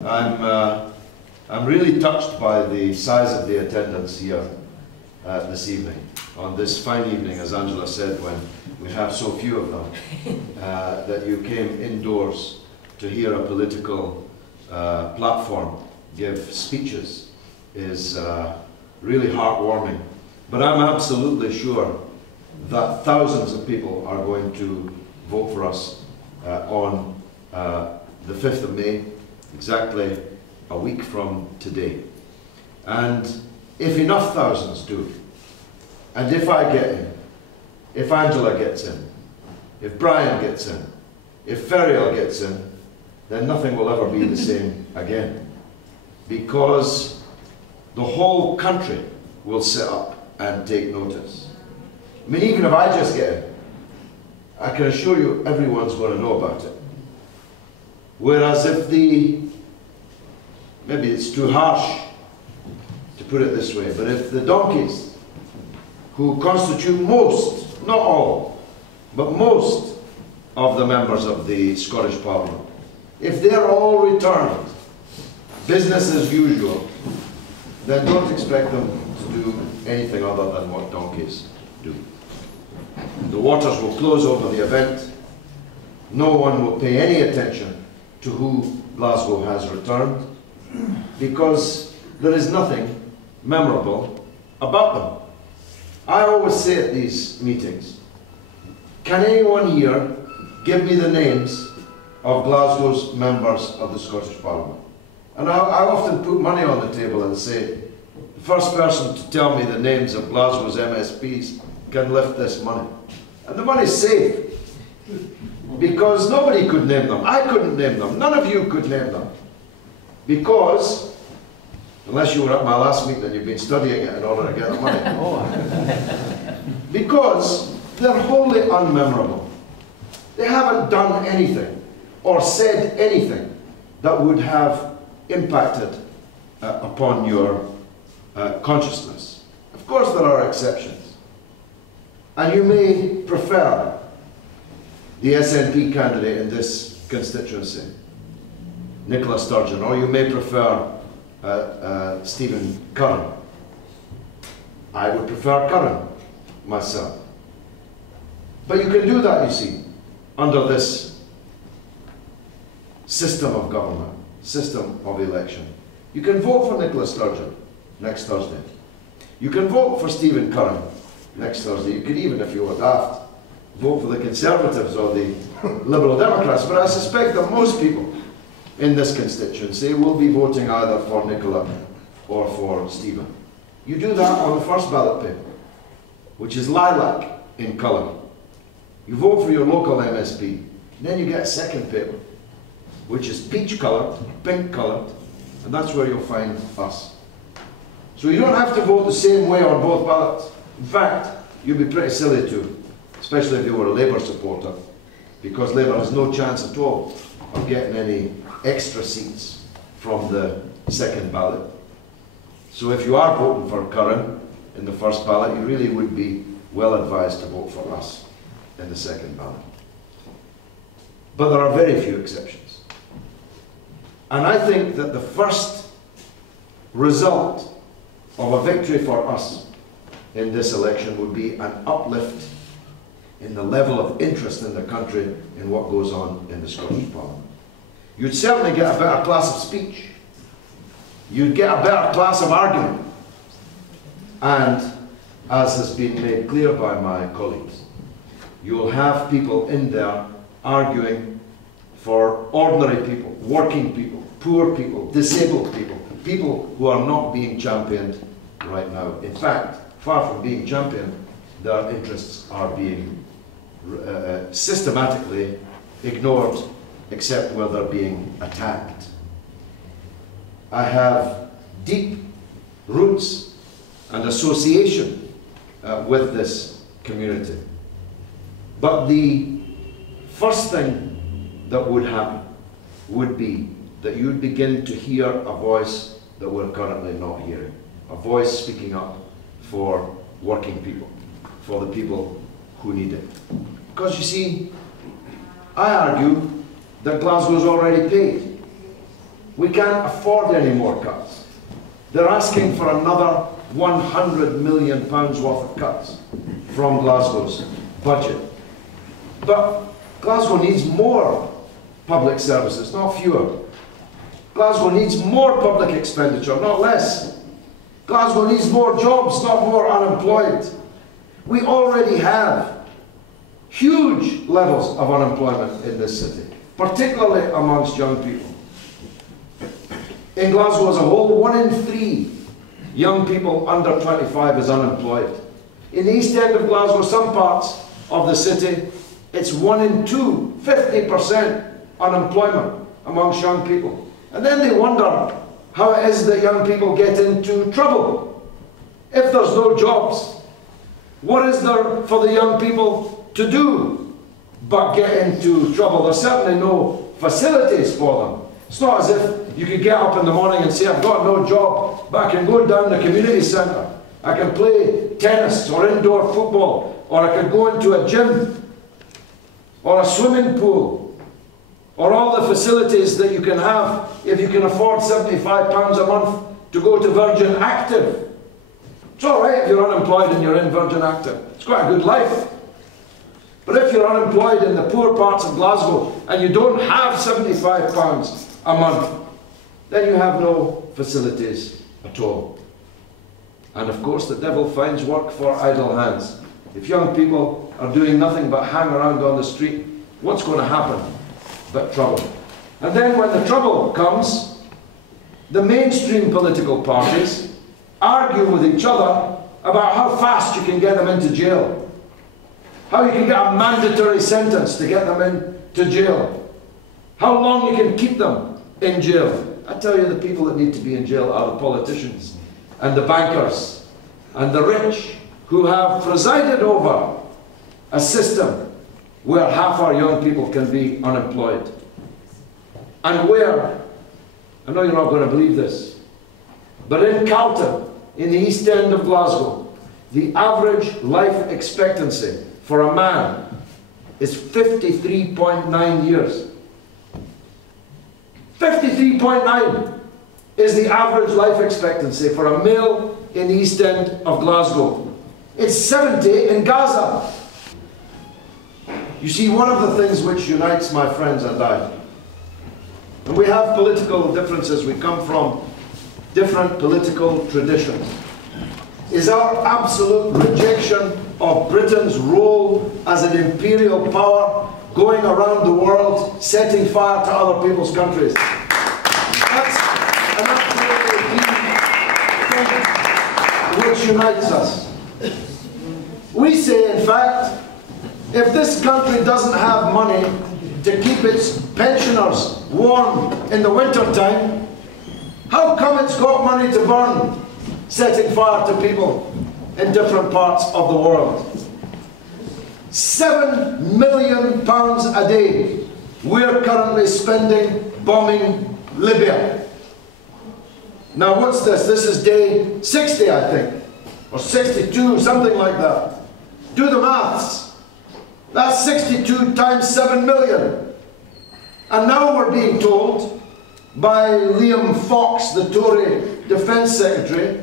I'm really touched by the size of the attendance here this evening, on this fine evening, as Angela said, when we have so few of them, that you came indoors to hear a political platform give speeches is really heartwarming. But I'm absolutely sure that thousands of people are going to vote for us on the 5th of May, exactly a week from today. And if enough thousands do, and if I get in, if Angela gets in, if Brian gets in, if Ferriel gets in, then nothing will ever be the same again. Because the whole country will sit up and take notice. I mean, even if I just get in, I can assure you everyone's going to know about it. Whereas if maybe it's too harsh to put it this way, but if the donkeys, who constitute most, not all, but most of the members of the Scottish Parliament, if they're all returned, business as usual, then don't expect them to do anything other than what donkeys do. The waters will close over the event. No one will pay any attention to who Glasgow has returned, because there is nothing memorable about them. I always say at these meetings, can anyone here give me the names of Glasgow's members of the Scottish Parliament? And I often put money on the table and say, the first person to tell me the names of Glasgow's MSPs can lift this money. And the money's safe, because nobody could name them. I couldn't name them. None of you could name them. Because, unless you were at my last meeting and you've been studying it in order to get the money. Because they're wholly unmemorable. They haven't done anything or said anything that would have impacted upon your consciousness. Of course there are exceptions. And you may prefer the SNP candidate in this constituency, Nicola Sturgeon, or you may prefer Stephen Curran. I would prefer Curran myself. But you can do that, you see, under this system of government, system of election. You can vote for Nicola Sturgeon next Thursday. You can vote for Stephen Curran next Thursday. You could even, if you were daft, vote for the Conservatives or the Liberal Democrats. But I suspect that most people in this constituency will be voting either for Nicola or for Stephen. You do that on the first ballot paper, which is lilac in colour. You vote for your local MSP. Then you get a second paper, which is peach coloured, pink coloured, and that's where you'll find us. So you don't have to vote the same way on both ballots. In fact, you'd be pretty silly to, especially if you were a Labour supporter, because Labour has no chance at all of getting any extra seats from the second ballot. So if you are voting for Curran in the first ballot, you really would be well advised to vote for us in the second ballot. But there are very few exceptions. And I think that the first result of a victory for us in this election would be an uplift in the level of interest in the country in what goes on in the Scottish Parliament. You'd certainly get a better class of speech. You'd get a better class of argument. And, as has been made clear by my colleagues, you'll have people in there arguing for ordinary people, working people, poor people, disabled people, people who are not being championed right now. In fact, far from being championed, their interests are being systematically ignored, except where they're being attacked. I have deep roots and association with this community. But the first thing that would happen would be that you'd begin to hear a voice that we're currently not hearing. A voice speaking up for working people, for the people who need it. Because you see, I argue that Glasgow's already paid. We can't afford any more cuts. They're asking for another £100 million worth of cuts from Glasgow's budget. But Glasgow needs more public services, not fewer. Glasgow needs more public expenditure, not less. Glasgow needs more jobs, not more unemployed. We already have huge levels of unemployment in this city, particularly amongst young people. In Glasgow as a whole, 1 in 3 young people under 25 is unemployed. In the east end of Glasgow, some parts of the city, it's 1 in 2, 50% unemployment amongst young people. And then they wonder how it is that young people get into trouble. If there's no jobs, what is there for the young people to do but get into trouble? There's certainly no facilities for them. It's not as if you could get up in the morning and say, I've got no job, but I can go down the community centre. I can play tennis or indoor football, or I could go into a gym or a swimming pool, or all the facilities that you can have if you can afford £75 a month to go to Virgin Active. It's all right if you're unemployed and you're in Virgin Active. It's quite a good life. But if you're unemployed in the poor parts of Glasgow and you don't have £75 a month, then you have no facilities at all. And of course the devil finds work for idle hands. If young people are doing nothing but hang around on the street, what's going to happen but trouble? And then when the trouble comes, the mainstream political parties argue with each other about how fast you can get them into jail, how you can get a mandatory sentence to get them into jail, how long you can keep them in jail. I tell you, the people that need to be in jail are the politicians and the bankers and the rich who have presided over a system where half our young people can be unemployed. And where, I know you're not going to believe this, but in Calton, in the east end of Glasgow, the average life expectancy for a man is 53.9 years. 53.9 is the average life expectancy for a male in the east end of Glasgow. It's 70 in Gaza. You see, one of the things which unites my friends and I, and we have political differences, we come from different political traditions, is our absolute rejection of Britain's role as an imperial power going around the world setting fire to other people's countries. That's an absolutely deep thing which unites us. We say, in fact, if this country doesn't have money to keep its pensioners warm in the winter time, how come it's got money to burn setting fire to people in different parts of the world? £7 million a day we're currently spending bombing Libya. Now what's this? This is day 60, I think, or 62, something like that. Do the maths. That's 62 times 7 million. And now we're being told by Liam Fox, the Tory Defence Secretary,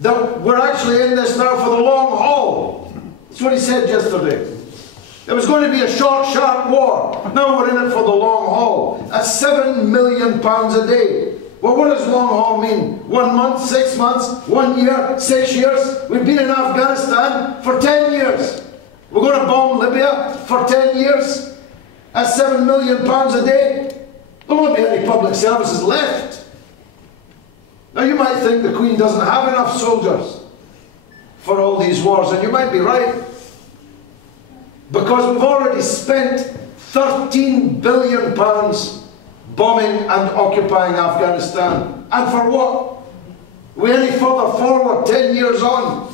that we're actually in this now for the long haul. That's what he said yesterday. It was going to be a short, sharp war. Now we're in it for the long haul. That's £7 million a day. Well, what does long haul mean? 1 month, 6 months, 1 year, 6 years? We've been in Afghanistan for 10 years. We're going to bomb Libya for 10 years? That's £7 million a day? There won't be any public services left. Now you might think the Queen doesn't have enough soldiers for all these wars, and you might be right. Because we've already spent £13 billion bombing and occupying Afghanistan. And for what? We're any further forward 10 years on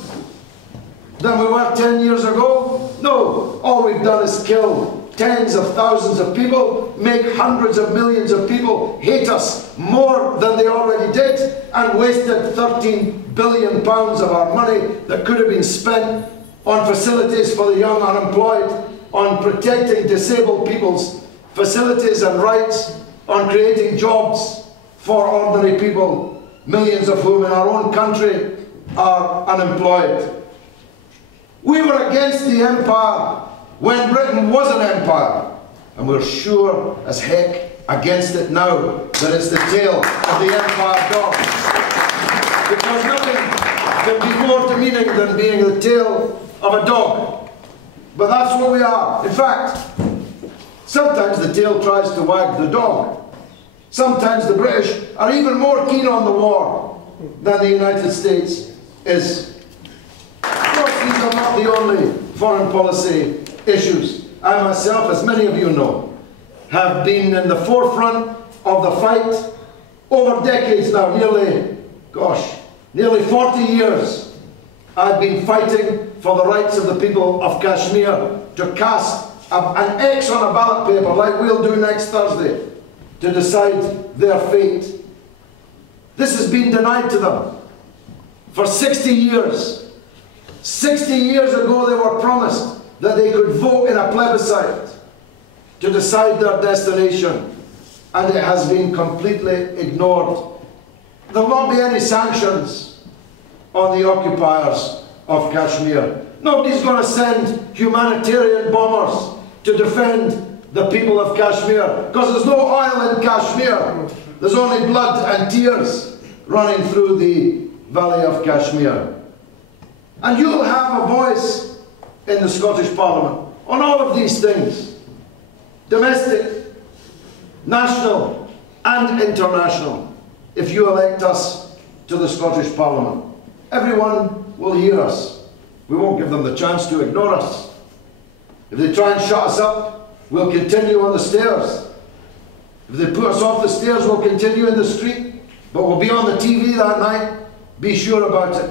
than we were 10 years ago? No. All we've done is kill tens of thousands of people, make hundreds of millions of people hate us more than they already did, and wasted £13 billion of our money that could have been spent on facilities for the young unemployed, on protecting disabled people's facilities and rights, on creating jobs for ordinary people, millions of whom in our own country are unemployed. We were against the empire when Britain was an empire, and we're sure as heck against it now that it's the tail of the empire dog. Because nothing can be more demeaning than being the tail of a dog. But that's what we are. In fact, sometimes the tail tries to wag the dog. Sometimes the British are even more keen on the war than the United States is. Of course, these are not the only foreign policy issues. I myself, as many of you know, have been in the forefront of the fight over decades now, nearly 40 years. I've been fighting for the rights of the people of Kashmir to cast an X on a ballot paper, like we'll do next Thursday, to decide their fate. This has been denied to them for 60 years. 60 years ago they were promised that they could vote in a plebiscite to decide their destination, and it has been completely ignored. There won't be any sanctions on the occupiers of Kashmir. Nobody's going to send humanitarian bombers to defend the people of Kashmir, because there's no oil in Kashmir. There's only blood and tears running through the valley of Kashmir. And you'll have a voice in the Scottish Parliament on all of these things. Domestic, national and international, if you elect us to the Scottish Parliament. Everyone will hear us. We won't give them the chance to ignore us. If they try and shut us up, we'll continue on the stairs. If they put us off the stairs, we'll continue in the street, but we'll be on the TV that night. Be sure about it.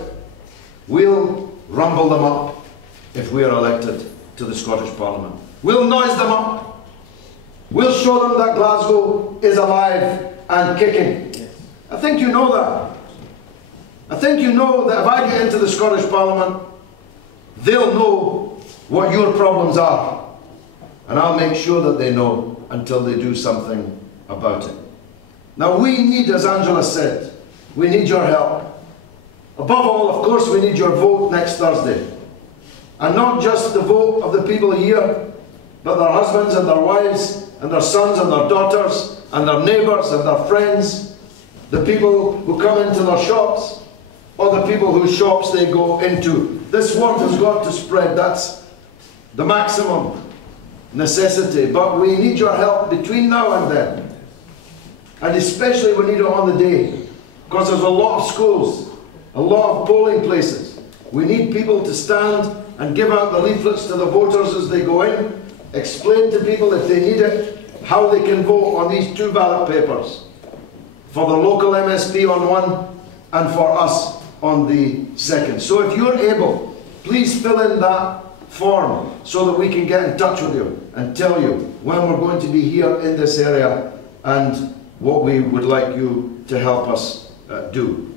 We'll rumble them up if we are elected to the Scottish Parliament. We'll noise them up. We'll show them that Glasgow is alive and kicking. Yes. I think you know that. I think you know that if I get into the Scottish Parliament, they'll know what your problems are. And I'll make sure that they know until they do something about it. Now we need, as Angela said, we need your help. Above all, of course, we need your vote next Thursday. And not just the vote of the people here, but their husbands and their wives, and their sons and their daughters, and their neighbours and their friends, the people who come into their shops, or the people whose shops they go into. This word has got to spread. That's the maximum necessity. But we need your help between now and then. And especially we need it on the day, because there's a lot of schools, a lot of polling places. We need people to stand and give out the leaflets to the voters as they go in, explain to people, if they need it, how they can vote on these 2 ballot papers, for the local MSP on one and for us on the second. So if you're able, please fill in that form so that we can get in touch with you and tell you when we're going to be here in this area and what we would like you to help us do.